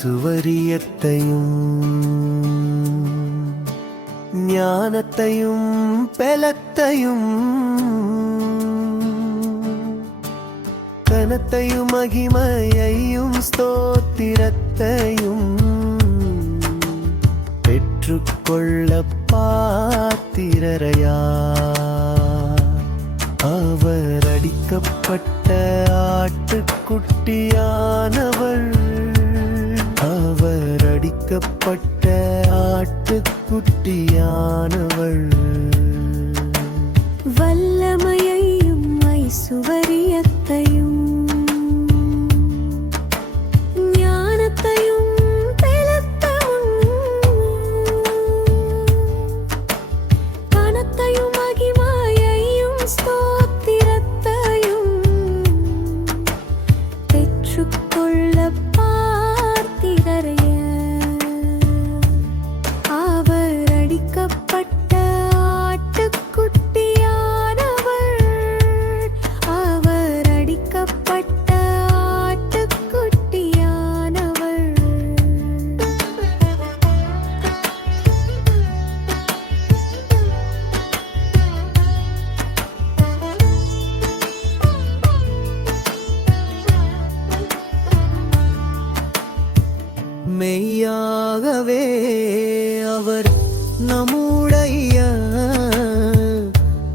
ஐசுவரியத்தையும் ஞானத்தையும் பலத்தையும் கனத்தையும் மகிமையையும் ஸ்தோத்திரத்தையும் பெற்றுக்கொள்ள பாத்திரரையா அவர் அடிக்கப்பட்ட ஆட்டுக்குட்டியானவர் அவர் அடிக்கப்பட்ட ஆட்டுக்குட்டியானவர் வல்லமையையும் ஐசுவரியத்தையும் ஞானத்தையும் பலத்தையும் கனத்தையும் மகிமையையும் ஸ்தோத்திரத்தையும் பெற்றுக்கொள்ள பார்த்திரரைய அவர் அடிக்கப்பட்ட ஆட்டுக்குட்டியானவர் அவர் அடிக்கப்பட்ட ஆட்டுக்குட்டியானவர் மெய்யாகவே அவர் நம்முடைய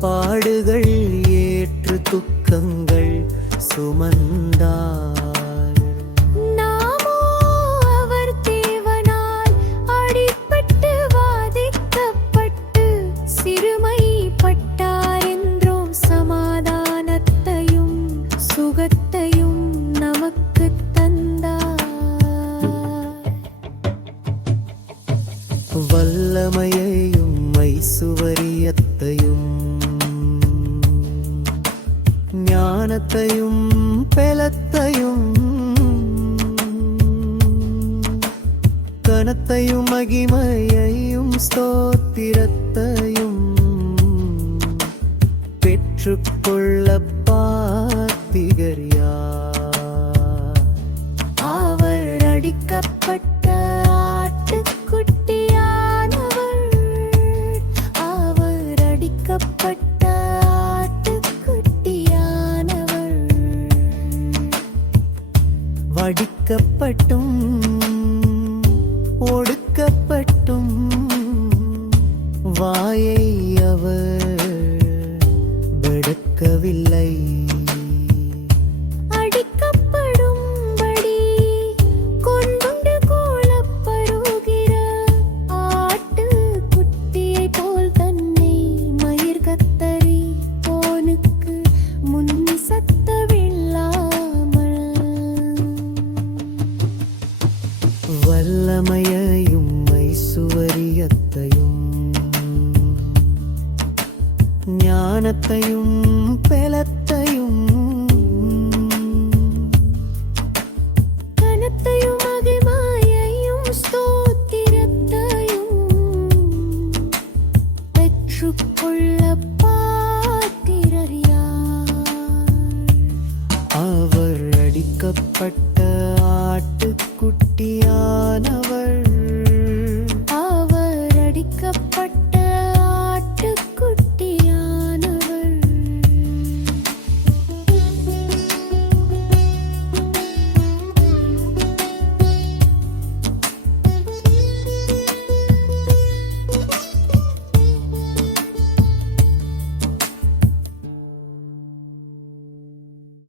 பாடுகள் ஏற்று துக்கங்கள் சுமந்தார் நாமோ அவர் தேவனால் அடிபட்டு வாதிக்கப்பட்டு சிறுமைப்பட்டார் என்றோம் சமாதானத்தையும் சுகத்தையும் நமக்கு தந்தார் வல்லமையையும் ஐசுவரியத்தையும் ஞானத்தையும் பலத்தையும் கனத்தையும் மகிமையையும் ஸ்தோத்திரத்தையும் பெற்றுக்கொள்ள பார்த்திகரியா அவர் அடிக்கப்பட்ட ஆட்டுக்குட்டியானவர் அவர் அடிக்கப்பட்ட ஆட்டுக்குட்டியானவர் வடிக்கப்பட்டும் ஒடுக்கப்பட்டும் வாயை அவர் வெடுக்கவில்லை அடிக்கப்படும்படி கொண்டுண்டு கோலப்பருகிற ஆட்டுக்குட்டியைப் போல் தன்னை மயிர் கத்தரி போனுக்கு முன் சத்தமில்லாமல் வல்லமையையும் ஐசுவரியத்தையும் ஞானத்தையும் பலத்தையும் கனத்தையும் மகிமையையும் ஸ்தோத்திரத்தையும் பெற்றுக்கொள்ள பார்த்திரரியார் அவர் அடிக்கப்பட்ட